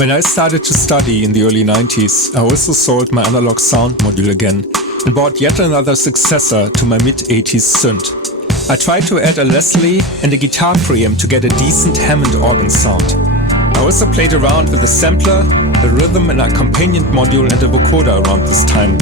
When I started to study in the early 90s, I also sold my analog sound module again and bought yet another successor to my mid-80s synth. I tried to add a Leslie and a guitar preamp to get a decent Hammond organ sound. I also played around with a sampler, a rhythm and accompaniment module and a vocoder around this time.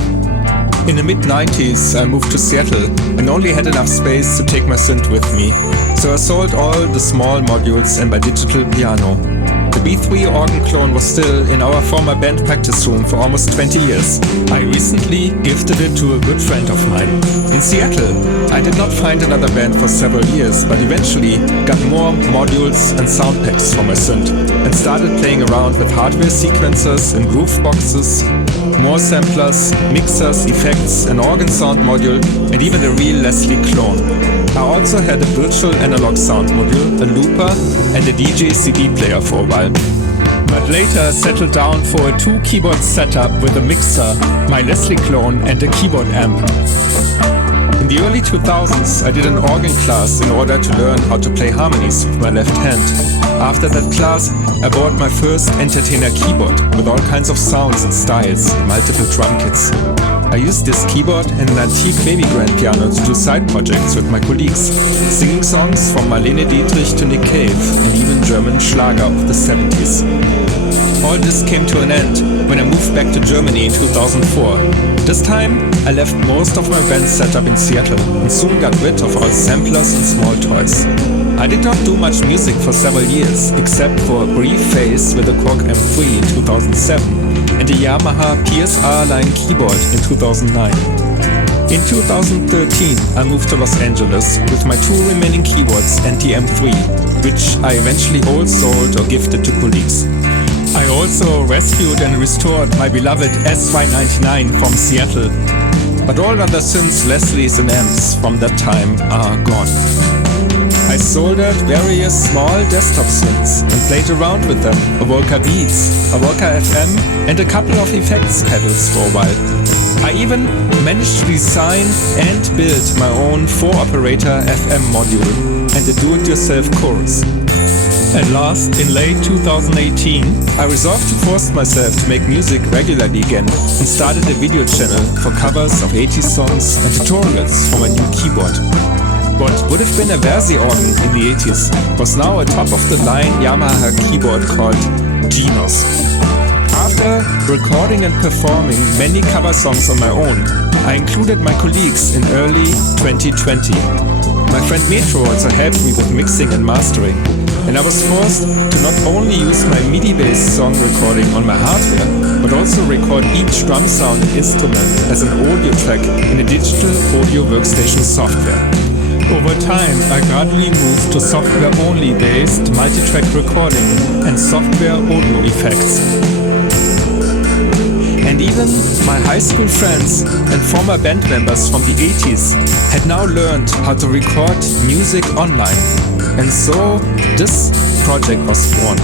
In the mid-90s, I moved to Seattle and only had enough space to take my synth with me, so I sold all the small modules and my digital piano. The B3 organ clone was still in our former band practice room for almost 20 years. I recently gifted it to a good friend of mine. In Seattle, I did not find another band for several years, but eventually got more modules and sound packs for my synth and started playing around with hardware sequencers and groove boxes, more samplers, mixers, effects, an organ sound module, and even a real Leslie clone. I also had a virtual analog sound module, a looper, and a DJ CD player for a while. But later settled down for a 2-keyboard setup with a mixer, my Leslie clone, and a keyboard amp. In the early 2000s, I did an organ class in order to learn how to play harmonies with my left hand. After that class, I bought my first Entertainer keyboard with all kinds of sounds and styles, multiple drum kits. I used this keyboard and an antique baby grand piano to do side projects with my colleagues, singing songs from Marlene Dietrich to Nick Cave and even German Schlager of the 70s. All this came to an end when I moved back to Germany in 2004. This time, I left most of my band setup in Seattle and soon got rid of all samplers and small toys. I did not do much music for several years, except for a brief phase with a Korg M3 in 2007 and a Yamaha PSR line keyboard in 2009. In 2013, I moved to Los Angeles with my 2 remaining keyboards and the M3, which I eventually all sold or gifted to colleagues. I also rescued and restored my beloved SY99 from Seattle, but all other synths, Leslies and amps from that time are gone. I soldered various small desktop synths and played around with them, a Volca Beats, a Volca FM and a couple of effects pedals for a while. I even managed to design and build my own 4-operator FM module and a do-it-yourself chorus. At last, in late 2018, I resolved to force myself to make music regularly again and started a video channel for covers of 80s songs and tutorials for my new keyboard. What would have been a Versi organ in the 80s was now a top-of-the-line Yamaha keyboard called Genos. After recording and performing many cover songs on my own, I included my colleagues in early 2020. My friend Metro also helped me with mixing and mastering, and I was forced to not only use my MIDI-based song recording on my hardware, but also record each drum sound and instrument as an audio track in a digital audio workstation software. Over time, I gradually moved to software-only based multi-track recording and software audio effects. And even my high school friends and former band members from the 80s had now learned how to record music online. And so this project was born.